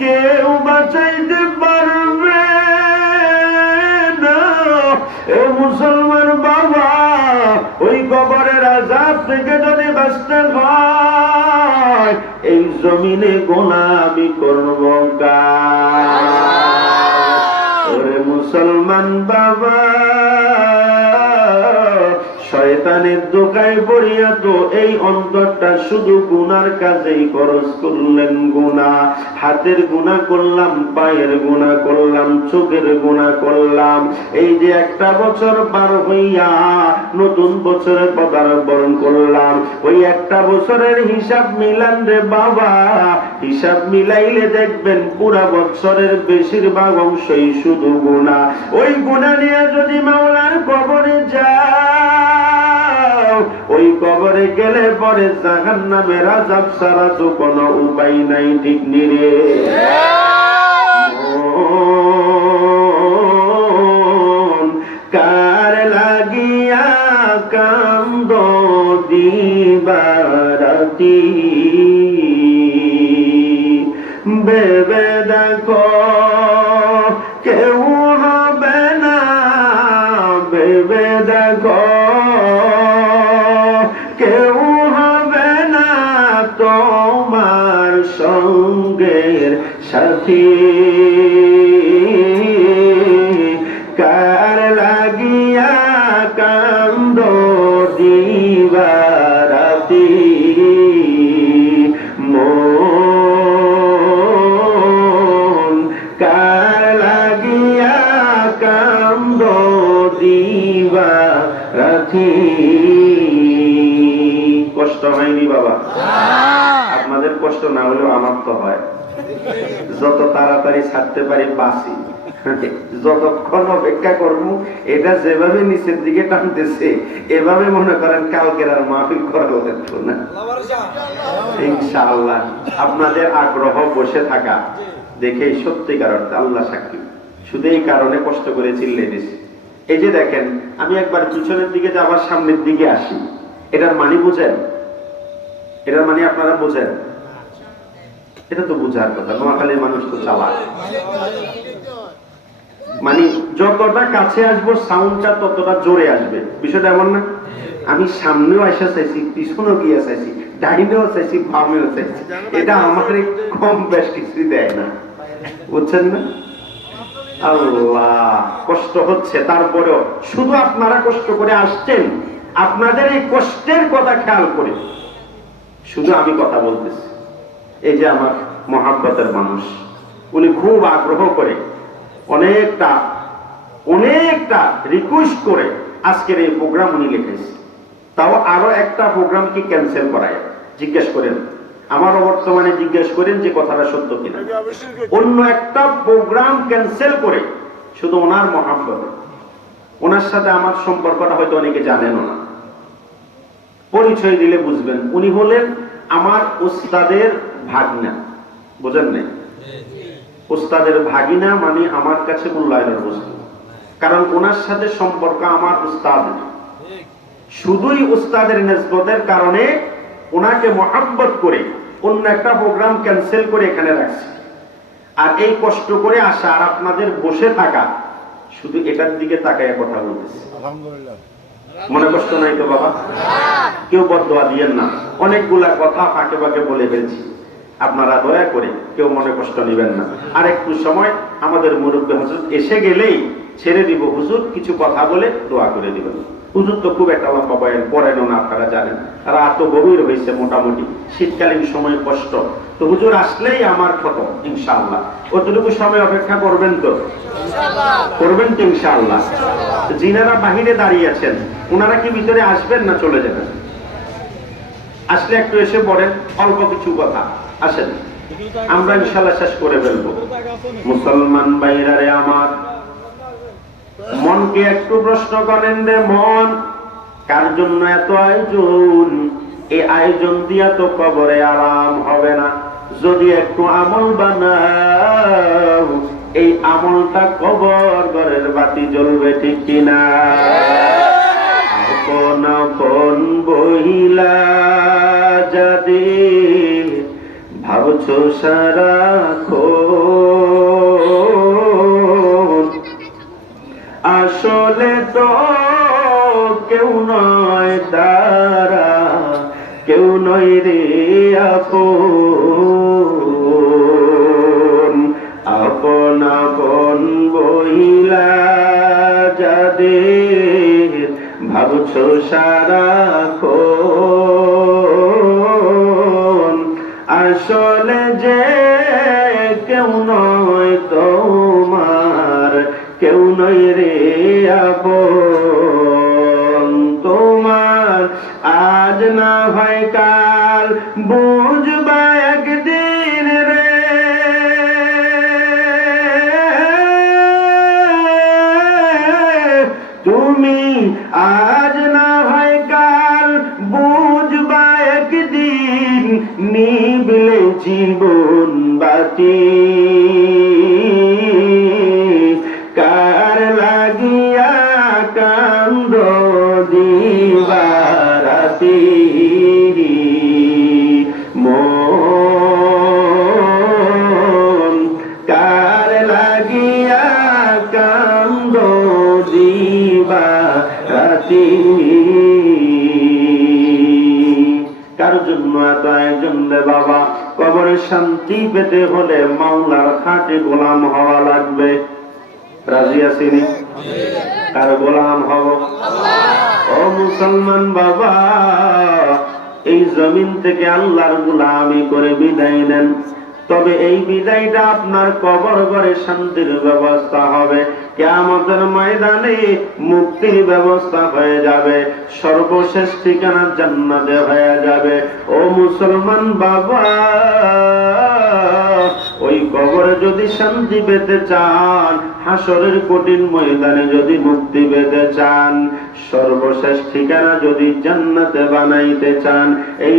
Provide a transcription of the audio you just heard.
কেউ বাঁচাইতে পারবে না এ মুসলমান বাবা, ওই কবরের আজাব থেকে যদি বাঁচতে হয়, এই জমিনে গোনা আমি করব কার? মুসলমান বাবা শয়তানের দোকায় পড়িয়া তো এই অন্তরটা শুধু গুনার কাজেই খরচ করলেন গুণা হাতের গুণা করলাম, পায়ের গুণা করলাম, চোখের গুণা করলাম। এই যে একটা বছর পার হইয়া নতুন বছরে পদার্পণ করলাম। ওই একটা বছরের হিসাব মিলান রে বাবা। হিসাব মিলাইলে দেখবেন পুরা বছরের বেশিরভাগ অংশই শুধু গুণা ওই গুণা নিয়ে যদি মাওলার কবরে যাও ওই কবরে গেলে পরে জাহান নামের আজাব সারা তো কোনো উপায় নাই, ঠিক নিরে কার লাগিয়া কান্দ দিবারাতি বেবে দেখো, কেউ হবে না। বেবে দেখো সাথী। কার লাগিয়া কান্দ দিবারাতি মন কার লাগিয়া কান্দ দিবারাতি কষ্ট হয়নি বাবা। আপনাদের কষ্ট না হলেও আমার তো হয়। যত তাড়াতাড়ি ছাড়তে পারি বাসি যতক্ষণ অপেক্ষা করব, এটা যেভাবে নিচের দিকে টানতেছে, এভাবে মনে করেন কালকের আর মাহফিল করা লাগতো না। ইনশাআল্লাহ। আপনাদের আগ্রহ বসে থাকা, দেখে সত্যিকার অর্থে আল্লাহ সাক্ষী। শুধু এই কারণে কষ্ট করে চিল্লে দিছি। এই যে দেখেন, আমি একবার পিছনের দিকে যাবার সামনের দিকে আসি। এটার মানে বুঝেন? এটার মানে আপনারা বোঝেন? এটা তো বুঝার কথা, নোয়াখালীর মানুষ তো চালাক। মানে যতটা কাছে আসব সাউন্ডটা ততটা জোরে আসবে। বিষয়টা এমন না। আমি সামনেও আসা চাইছি, পিছনেও গিয়ে চাইছি, ডাইনেও চাইছি বামেও চাইছি। এটা আমার কম বেশ কিছুই দেয় না। বুঝছেন না? আল্লাহ, কষ্ট হচ্ছে। তারপরেও শুধু আপনারা কষ্ট করে আসছেন, আপনাদের এই কষ্টের কথা খেয়াল করে। শুধু আমি কথা বলতেছি। এই যে আমার মহাব্বতের মানুষ, উনি খুব আগ্রহ করে অনেকটা অনেকটা রিকোয়েস্ট করে আজকের এই প্রোগ্রাম উনি লিখেছে। তাও আরও একটা প্রোগ্রাম কি ক্যান্সেল করায়? জিজ্ঞেস করেন। আমার বর্তমানে জিজ্ঞেস করেন যে কথাটা সত্য কিনা। অন্য একটা প্রোগ্রাম ক্যান্সেল করে শুধু ওনার মহাব্বতে। ওনার সাথে আমার সম্পর্কটা হয়তো অনেকে জানেনও না। পরিচয় দিলে বুঝবেন। উনি হলেন আমার উস্তাদের ভাগনা। বোঝেন নাই? উস্তাদের ভাগিনা মানে আমার কাছে মূল্যায়নের বস্তু। কারণ ওনার সাথে সম্পর্ক আমার উস্তাদ শুধুই উস্তাদের নেসবতের কারণে ওনাকে মহাব্বত করে অন্য একটা প্রোগ্রাম ক্যান্সেল করে এখানে রাখছি। আর এই কষ্ট করে আসা আর আপনাদের বসে থাকা শুধু এটার দিকে তাকায় কথা বলতেছি। মনে কষ্ট নাই তো বাবা? কেউ বদোয়া দিয়েন না। অনেকগুলা কথা ফাঁকে ফাঁকে বলে ফেলছি। আপনারা দয়া করে কেউ মনে কষ্ট নেবেন না। আর একটু সময় আমাদের মুরব্বী হুজুর এসে গেলেই ছেড়ে দিব। হুজুর, কিছু কথা বলে দোয়া করে দিবেন। হুজুর তো খুব একটা লম্বা বয়ান পড়েন না, আপনারা জানেন। রাত গভীর হয়েছে মোটামুটি। শীতকালীন সময় কষ্ট। তো হুজুর আসলেই আমার ক্ষত ইনশাআল্লাহ। অতটুকু সময় অপেক্ষা করবেন তো? করবেন তো ইনশাআল্লাহ। যিনারা বাহিরে দাঁড়িয়ে আছেন, ওনারা কি ভিতরে আসবেন না চলে যাবেন? আসলে একটু এসে পড়েন, অল্প কিছু কথা। আসেন। আমরা ইনশাল্লাহ শেষ করে ফেলব। মুসলমান বাইরারে আমার, মনকে একটু প্রশ্ন করেন রে মন, কার জন্য এত আয়োজন? এই আয়োজন দিয়া তো কবরে আরাম হবে না। যদি একটু আমল বানাও, এই আমলটা কবর ঘরের বাতি জ্বলবে ঠিক কিনা? আপন আপন বহিলা যাদের ভাবছ সারা খো আসলে তো কেউ নয় তারা, কেউ নয় রে আপ আপন আপন বইলা যাদের ভাবছ সারা খো আসলে যে কেউ নয় তোমার, কেউ নয় রে আপন তোমার। আজ না হয় কাল বুঝবা একদিন রে। তুমি আজ না বাবা? কবরে শান্তি পেতে হলে মাওলার খাটে গোলাম হওয়া লাগবে। রাজি আসিনি কার গোলাম হব? ও মুসলমান বাবা, এই জমিন থেকে আল্লাহর গুলামি করে বিদায় নেন। তবে এই বিদায়টা আপনার কবর ঘরে শান্তির ব্যবস্থা হবে। কেয়ামতের ময়দানে মুক্তির ব্যবস্থা হয়ে যাবে। সর্বশেষ ঠিকানা জান্নাতে হয়ে যাবে। ও মুসলমান বাবা, ওই কবরে যদি শান্তি পেতে চান হাসরের কঠিন ময়দানে যদি মুক্তি পেতে চান, সর্বশেষ ঠিকানা যদি জান্নাতে বানাইতে চান, এই